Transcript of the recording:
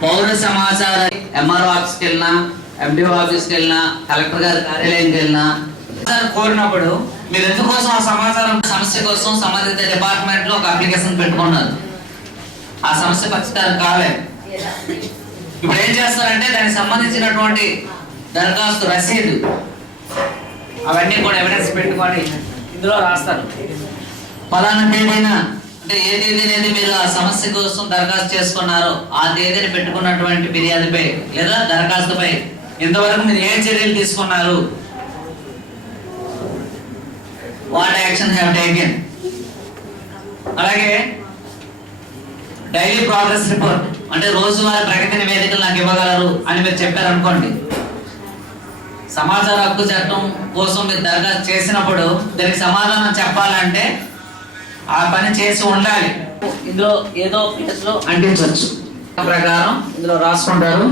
పౌర సమాచార ఎంఆర్ఓ ఆఫీస్కి వెళ్ళినా, ఎండిఓ ఆఫీస్కి వెళ్ళినా, కలెక్టర్ గారి కార్యాలయంకి వెళ్ళినా కోరినప్పుడు మీరు ఎందుకోసం ఆ సమాచారం సమస్య కోసం సంబంధిత డిపార్ట్మెంట్ లో ఒక అప్లికేషన్ పెట్టుకున్నారు. ఆ సమస్య పరిష్కారం కాలేదు. ఇప్పుడు ఏం చేస్తారంటే దానికి సంబంధించినటువంటి దరఖాస్తు రసీదు అవన్నీ కూడా ఎవిడెన్స్ పెట్టుకొని ఇందులో రాస్తారు. పలానా తేదీన అంటే ఏ తేదీ అనేది మీరు ఆ సమస్య కోసం దరఖాస్తు చేసుకున్నారో ఆ తేదీని పెట్టుకున్నటువంటి ఫిర్యాదుపై లేదా దరఖాస్తుపై ఇంతవరకు మీరు ఏ చర్యలు తీసుకున్నారు, వాట్ యాక్షన్ హ్యావ్ టేకెన్. అలాగే డైలీ ప్రోగ్రెస్ రిపోర్ట్ అంటే రోజువారీ ప్రగతి నివేదికలు నాకు ఇవ్వగలరు అని మీరు చెప్పారనుకోండి. సమాచార హక్కు చట్టం కోసం మీరు దరఖాస్తు చేసినప్పుడు దానికి సమాధానం చెప్పాలంటే ఆ పని చేసి ఉండాలి. ఇందులో ఏదో ప్లేస్లో అంటించవచ్చు. ప్రకారం ఇందులో రాసుకుంటారు.